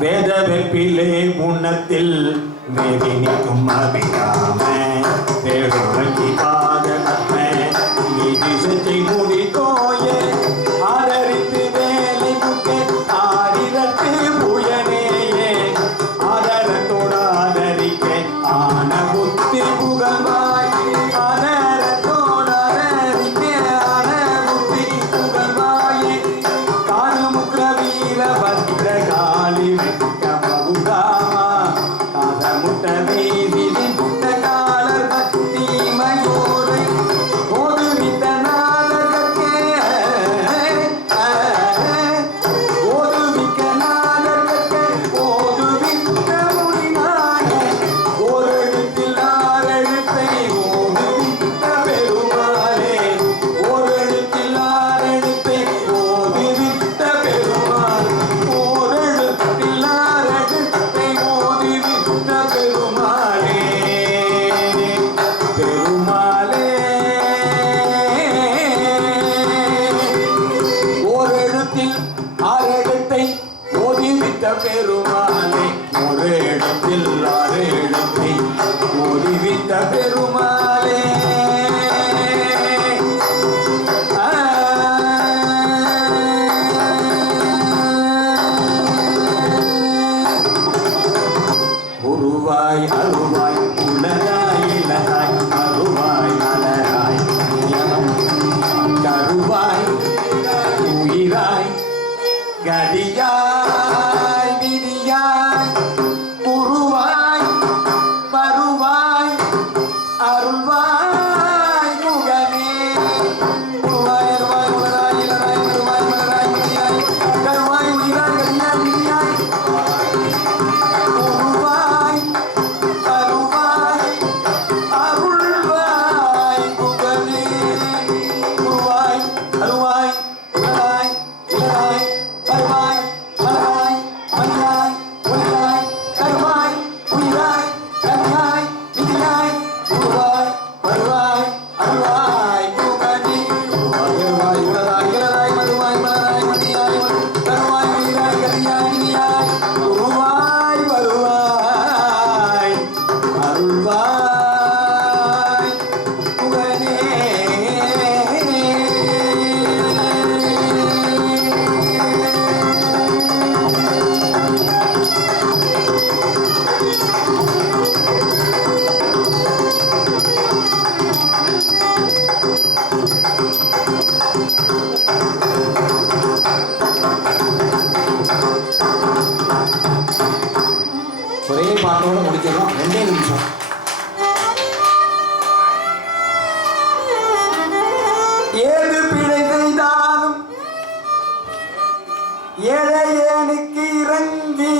வேத வெப்பிலே முன்னத்தில் மேவி நிற்கும் அபிராம வேடுவங்கி பாத பத்ம நீதி செஞ்சை முடித்தோயே ஆதரித்து வேலை முக்கே ஆரிரத்து புயனேயே ஆதரத்தோடு ஆதரிக்க ஆன புத்தி புகழ்வாய் ஆதரத்தோடு ஆதரிக்க ஆன புத்தி புகழ்வாயே காணுமுக்ர வீர பத்ர காளி வெக்க மகுதாமா காத முட்ட வீதி முட்ட காலர் பக்தி மயூரை ஓதுவித்த நாதர்கே ஓதுவிக்க நாதர்கே ஓதுவித்த முனிநாயே ஒரு எழுத்தில் ஆறெழுத்தை ஓதுவித்த பெருமாளே ஒரு எழுத்தில் ஆறெழுத்தை ஓதுவித்த பெருமாள் ஒரு எழுத்தில் ஆறெழுத்தை ஓதுவித்த பெருமாளே பெருமாளே ஒரு எழுத்தில் ஆறு எழுத்தை ஓதிவிட்ட பெருமாளே ஒரு இடத்தில் ஆறு எழுத்தை ஓதிவிட்ட பெருமாளே உருவாய் அருவாய் உலகாய் இலகாய் அருவாய் அலராய் கருவாய் உயிராய் கதியாய் விதியாய் உருவாய் வருவாய் அருள்வாய் முகமே உருவாய் அருவாய் உலகாய் இலகாய் கருவாய் மலராய் விதியாய் கருவாய் உயிராய் கதியாய் விதியாய் உருவாய் அருவாய் அருள்வாய் முகமே உருவாய் அருவாய் உலகாய் இலகாய் கருவாய் மலராய் மணியாய் ஒளியாய் கருவாய் உயிராய் கதியாய் விதியாய் உருவாய் வருவாய் அருவாய் முகமே உருவாய் அருவாய் உலகாய் இலகாய் மருவாய் மலராய் மணியாய் கருவாய் உயிராய் கதியாய் விதியாய் உருவாய் வருவாய் அருள்வாய் முகமே ஒரே பாட்டோட முடிச்சிடறோம் 2 நிமிஷம் ஏது பிழை செய்தாலும் ஏழையனுக்கு இறங்கி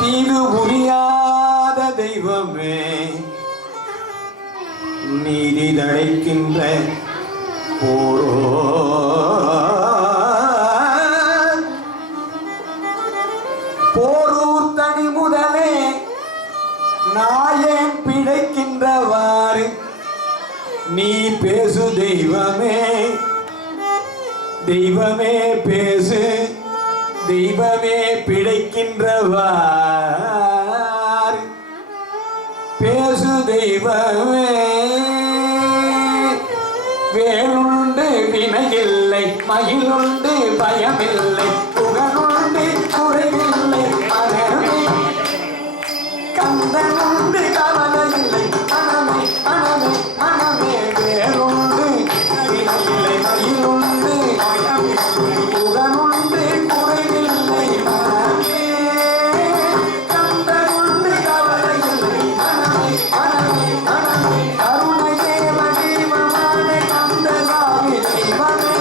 தீது புரியாத தெய்வமே நீதி தழைக்கின்ற போரூர் தனி முதலே நாயன் பிழைக்கின்றவாறு நீ பேசு தெய்வமே தெய்வமே பேசு தெய்வமே பிழைக்கின்றவாறு பேசு தெய்வமே வேலுண்டு வினையில்லை மயிலுண்டு பயமில்லை புகழுண்டு குறைவில்லை மனமே கந்தனுண்டு கவலையில்லை மனமே மனமே மனமே வேலுண்டு வினையில்லை மயிலுண்டு புகழுண்டு குறைவில்லை மனமே கந்தனுண்டு கவலையில்லை மனமே மனமே மனமே கருணை தேவ தெய்வமான கந்தசாமி தெய்வமே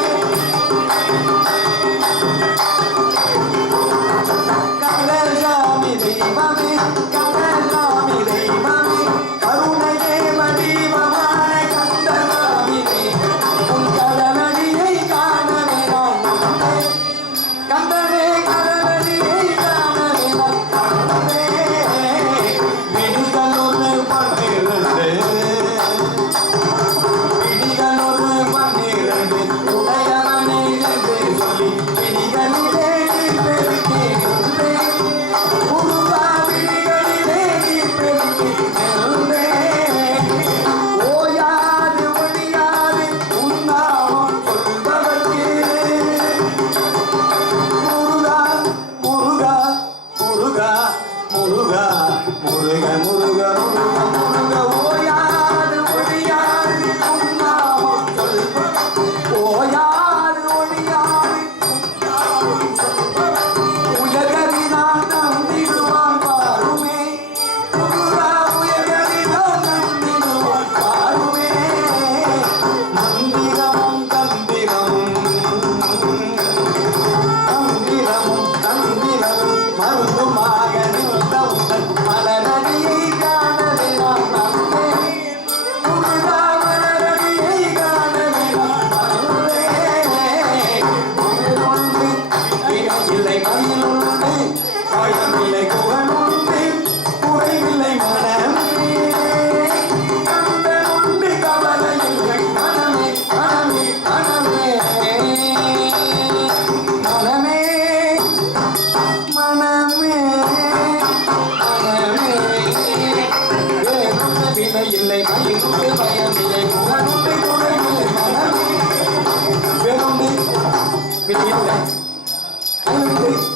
பயமில்லை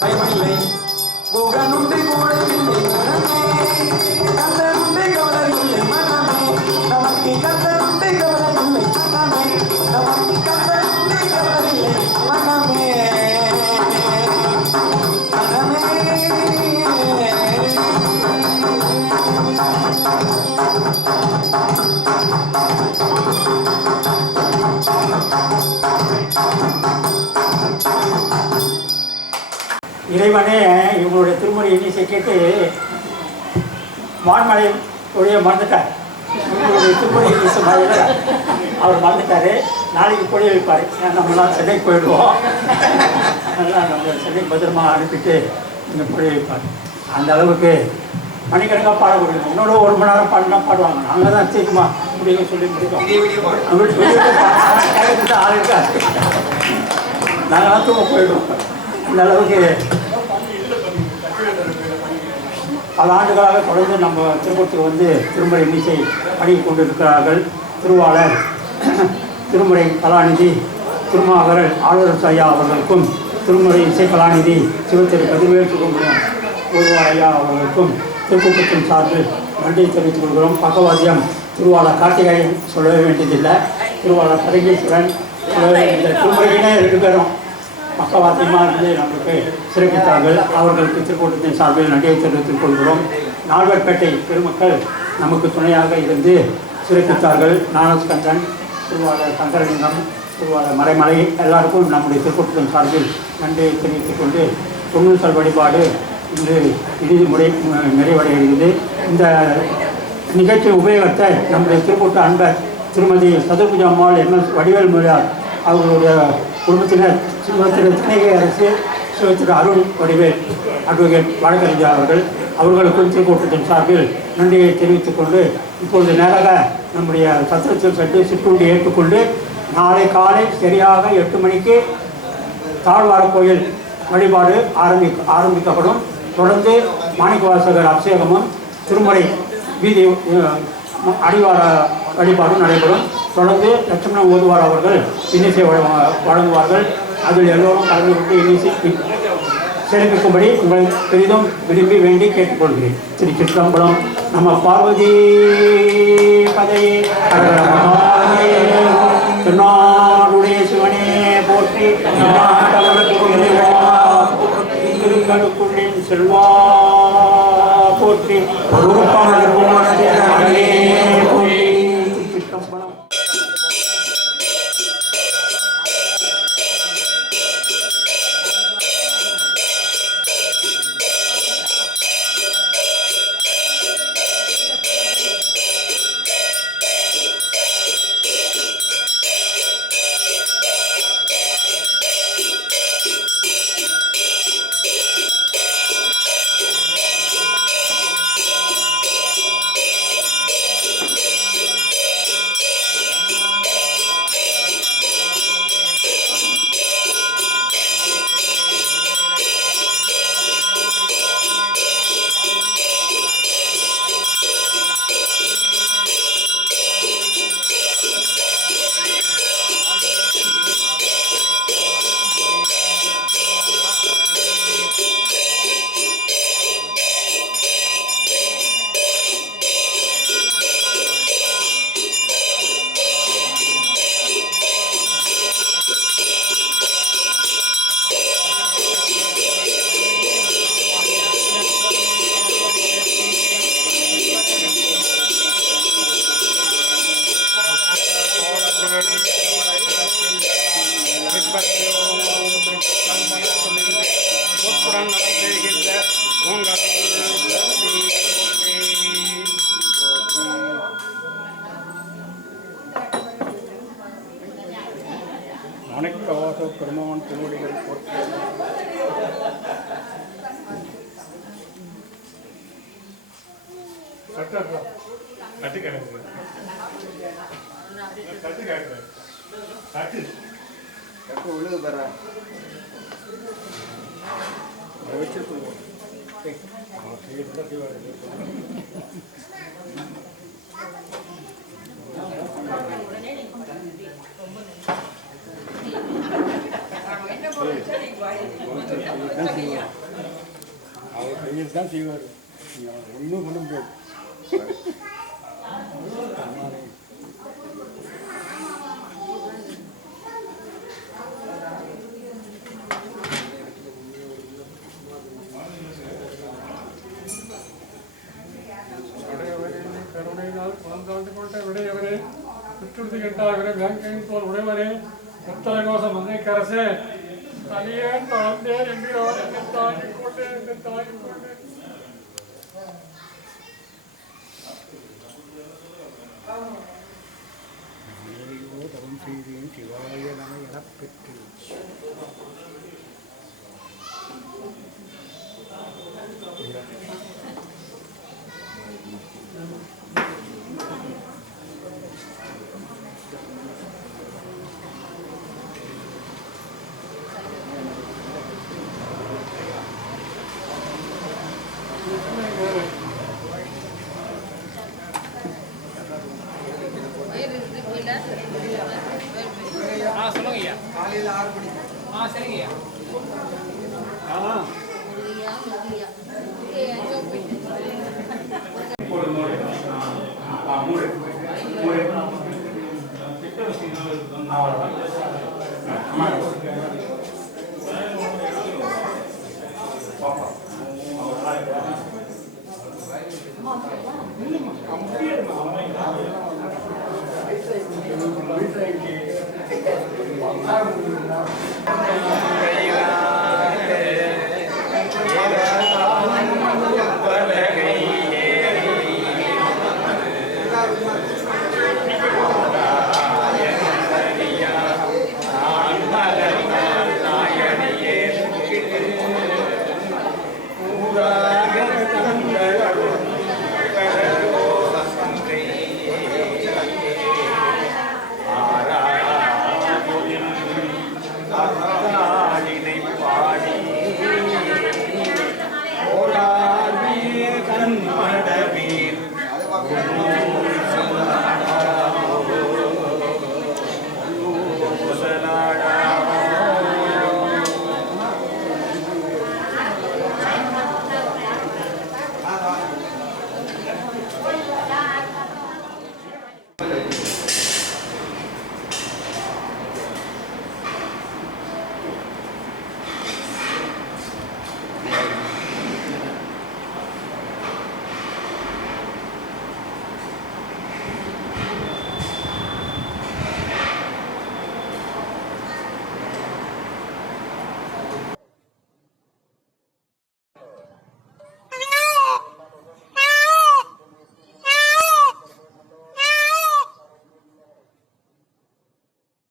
பயமில்லை புகனுண்டு கூடவில்லை மனமே கந்தனுண்டு கவலையில்லை மனமே நமக்கு கந்தனுண்டு கவலையில்லை மனமே நமக்கு கந்தனுண்டு கவலையில்லை மனமே இறைவனே இவங்களுடைய திருமுறை இன்னிசை கேட்டு வான்மலை உடைய மறந்துட்டார். இவங்களுடைய திருமுறை இன்னிசை மழையில் அவர் மறந்துட்டார். நாளைக்கு பொழி வைப்பார். நம்மளாம் சென்னைக்கு போயிடுவோம். அதெல்லாம் நம்ம சென்னைக்கு பத்திரமா அனுப்பிட்டு இங்கே பொழி வைப்பார். அந்த அளவுக்கு மணிக்கணக்காக பாட முடியும். இன்னொரு 1 மணி நேரம் பாடினா பாடுவாங்க. நாங்கள் தான் சீக்கிரமா முடியும் சொல்லி முடிக்கும். ஆள் இருக்காது. நாங்களாம் தூங்க போயிடுவோம். இந்த அளவுக்கு பல ஆண்டுகளாக தொடர்ந்து நம்ம திருப்பூரத்துக்கு வந்து திருமுறை இன்னிசை படிக்க கொண்டிருக்கிறார்கள். திருவாளர் திருமுறை கலாநிதி திருமாவரல் ஆளுநர் ஐயா அவர்களுக்கும் திருமுறை இசை கலாநிதி சிவத்திரு கதிர்வேல் சுப்பிரமணியம் ஒருவார் ஐயா அவர்களுக்கும் திருக்கூட்டத்தின் சார்பில் நன்றியை தெரிவித்துக் கொள்கிறோம். பக்கவாத்தியம் திருவாளர் கார்த்திகேயன் சொல்ல வேண்டியதில்லை. திருவாளர் பரமேஸ்வரன் இந்த திருமுறையினே 2 பேரும் பக்கவாத்தியமாக இருந்து நம்மளுக்கு சிறப்பித்தார்கள். அவர்களுக்கு திருக்கூட்டத்தின் சார்பில் நன்றியை தெரிவித்துக் கொள்கிறோம். நால்வர்பேட்டை பெருமக்கள் நமக்கு துணையாக இருந்து சிறப்பித்தார்கள். ஞானஸ்கந்தன், திருவாளர் சங்கரலிங்கம், திருவாளர் மறைமலை எல்லாருக்கும் நம்முடைய திருக்கூட்டத்தின் சார்பில் நன்றியை தெரிவித்துக் கொண்டு பொன்னுசல் வழிபாடு இன்று இறுதி முறை நிறைவடைகிறது. இந்த நிகழ்ச்சி உபயோகத்தை நம்முடைய திருக்கூட்ட அன்பர் திருமதி சதுர்புஜா அம்மாள் MS வடிவேல் மொழியார் அவர்களுடைய குடும்பத்தினர் சிவத்திரு திணைகை அரசு சிவத்திரு அருண் வடிவேல் அட்வொகேட் வழக்கறிஞர் அவர்களுக்கும் திருக்கூட்டத்தின் சார்பில் நன்றியை தெரிவித்துக் கொண்டு இப்பொழுது நேராக நம்முடைய சத்திரத்தில் சென்று சிற்றுண்டி ஏற்றுக்கொண்டு நாளை காலை சரியாக 8 மணிக்கு தாழ்வார கோயில் வழிபாடு ஆரம்பிக்கப்படும். தொடர்ந்து மாணிக்கவாசகர் அபிஷேகமும் திருமுறை வீதி அடிவார வழிபாடும் நடைபெறும். தொடர்ந்து லட்சுமணன் ஓதுவார் அவர்கள் இன்னிசை வழங்குவார்கள். அதில் எல்லோரும் கலந்து கொண்டு இன்னிசை சிறப்பிக்கும்படி உங்களை பெரிதும் விரும்பி வேண்டி கேட்டுக்கொள்கிறேன். திருச்சிற்றம்பலம். நம்ம பார்வதி பதையே திருநாடுடைய சிவனே போற்றி. திருக்கடுக்குள்ளின் செல்வா போற்றி. திருச்சிற்றம்பலம். மாணிக்கவாச பெருமான் திருவடிகள் போற்றி. உள்ளது பெற வச்சிருக்கோம். தான் செய்வார். அவர் கையில் தான் செய்வார். ஒன்றும் பண்ண முடியாது. கருணையினால் குழந்தாண்டு கொண்ட விடையவரே சுற்றுறுதி கெட்டாகவே வேங்கையின் போல் உடையவரே முத்தலகோச மங்கைக்கரசே தனியே தாழ்ந்தேன் என்கிறார் என்னை தாங்கிக் கொண்டேன் என்னை தாங்கிக் கொண்டேன். தவம் செய்தேன் சிவாய நம எனப் பெற்று சொல்லுங்கய்யா. காலையில் 6 மணிக்கு. சரிங்கய்யா. வீட்டில்